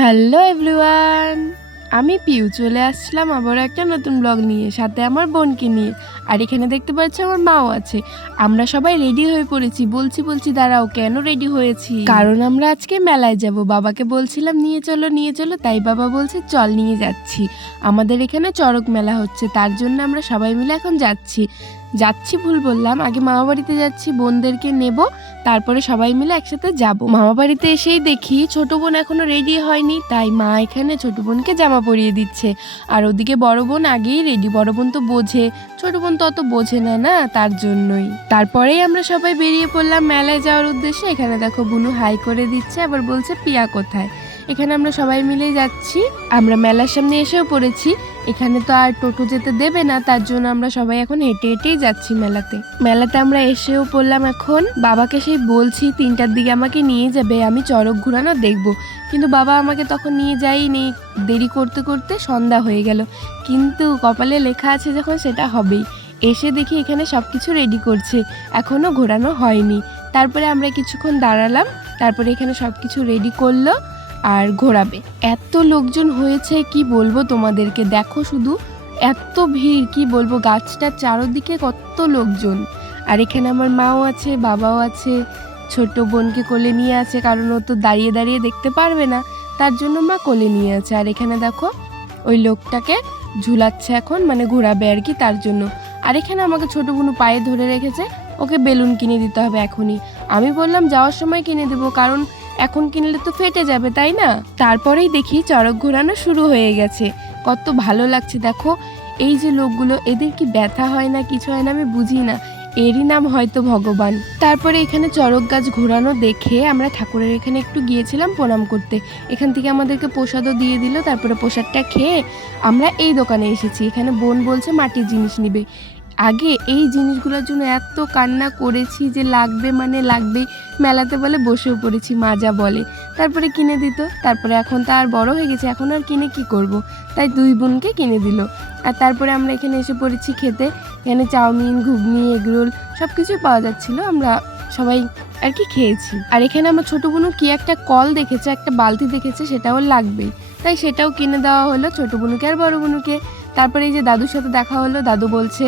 Hello everyone, আমি পিউ চলে আসছিলাম আবারও একটা নতুন ব্লগ নিয়ে, সাথে আমার বোনকে নিয়ে। আর এখানে দেখতে পাচ্ছি আমার মাও আছে। আমরা সবাই রেডি হয়ে পড়েছি। বলছি দাঁড়াও, কেন রেডি হয়েছি? কারণ আমরা আজকে মেলায় যাব। বাবাকে বলছিলাম নিয়ে চলো, তাই বাবা বলছে চল নিয়ে যাচ্ছি। আমাদের এখানে চড়ক মেলা হচ্ছে, তার জন্য আমরা সবাই মিলে এখন যাচ্ছি ভুল বললাম, আগে মামা বাড়িতে যাচ্ছি, বোনদেরকে নেব, তারপরে সবাই মিলে একসাথে যাব। মামা বাড়িতে এসেই দেখি ছোট বোন এখনো রেডি হয়নি, তাই মা এখানে ছোট বোনকে জামা পরিয়ে দিচ্ছে। আর ওদিকে বড় বোন আগেই রেডি। বড় বোন তো বোঝে, ছোট বোন তো অত বোঝে না, তার জন্যই। তারপরেই আমরা সবাই বেরিয়ে পড়লাম মেলায় যাওয়ার উদ্দেশ্যে। এখানে দেখো বুনু হাই করে দিচ্ছে, আবার বলছে পিয়া কোথায়। এখানে আমরা সবাই মিলে যাচ্ছি। আমরা মেলার সামনে এসেও পড়েছি। এখানে তো আর টোটো যেতে দেবে না, তার জন্য আমরা সবাই এখন হেঁটেই যাচ্ছি মেলাতে আমরা এসেও পড়লাম। এখন বাবাকে সেই বলছি 3টার দিকে আমাকে নিয়ে যাবে, আমি চড়ক ঘোরানো দেখবো, কিন্তু বাবা আমাকে তখন নিয়ে যায়নি। দেরি করতে করতে সন্ধ্যা হয়ে গেল, কিন্তু কপালে লেখা আছে যখন সেটা হবেই। এসে দেখি এখানে সব কিছু রেডি করছে, এখনও ঘোরানো হয়নি। তারপরে আমরা কিছুক্ষণ দাঁড়ালাম, তারপরে এখানে সব কিছু রেডি করলো আর ঘোরাবে। এত লোকজন হয়েছে কি বলবো তোমাদেরকে, দেখো শুধু এত ভিড়, কি বলবো, গাছটার চারদিকে কত লোকজন। আর এখানে আমার মাও আছে, বাবাও আছে, ছোট বোনকে কোলে নিয়ে আছে, কারণ ও তো দাঁড়িয়ে দাঁড়িয়ে দেখতে পারবে না, তার জন্য মা কোলে নিয়ে আছে। আর এখানে দেখো ওই লোকটাকে ঝুলাচ্ছে এখন, মানে ঘোরাবে আর কি, তার জন্য। আর এখানে আমাকে ছোট বোনু পায়ে ধরে রেখেছে, ওকে বেলুন কিনে দিতে হবে এখনই। আমি বললাম যাওয়ার সময় কিনে দেবো, কারণ এখন কিনলে তো ফেটে যাবে, তাই না? তারপরেই দেখি চড়ক ঘোরানো শুরু হয়ে গেছে। কত ভালো লাগছে দেখো। এই যে লোকগুলো, এদের কি ব্যথা হয় না কিছু হয় না আমি বুঝি না, এরই নাম হয়তো ভগবান। তারপরে এখানে চড়ক গাছ ঘোরানো দেখে আমরা ঠাকুরের এখানে একটু গিয়েছিলাম প্রণাম করতে। এখান থেকে আমাদেরকে প্রসাদও দিয়ে দিল। তারপরে প্রসাদটা খেয়ে আমরা এই দোকানে এসেছি। এখানে বোন বলছে মাটির জিনিস নিবে। আগে এই জিনিসগুলোর জন্য এত কান্না করেছি যে লাগবে মানে লাগবেই, মেলাতে বলে বসেও পড়েছি, মা যা বলে। তারপরে কিনে দিত। তারপরে এখন তো আর বড় হয়ে গেছে, এখন আর কিনে কি করব, তাই 2 বোনকে কিনে দিল। আর তারপরে আমরা এখানে এসে পড়েছি খেতে। এখানে চাউমিন, ঘুগনি, এগরোল সব কিছুই পাওয়া যাচ্ছিলো, আমরা সবাই আর কি খেয়েছি। আর এখানে আমার ছোটো বোনও কি একটা কল দেখেছে, একটা বালতি দেখেছে, সেটাও লাগবেই, তাই সেটাও কিনে দেওয়া হলো ছোটো বোনুকে আর বড় বোনুকে। তারপরে এই যে দাদুর সাথে দেখা হলো, দাদু বলছে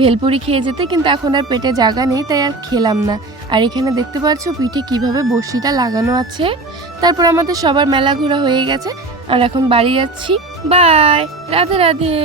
ভেলপুরি খেয়ে যেতে, কিন্তু এখন আর পেটে জায়গা নেই, তাই আর খেলাম না। আর এখানে দেখতে পাচ্ছ পিঠে কিভাবে বড়শিটা লাগানো আছে। তারপর আমাদের সবার মেলা ঘোরা হয়ে গেছে, আর এখন বাড়ি যাচ্ছি। বাই, রাধে রাধে।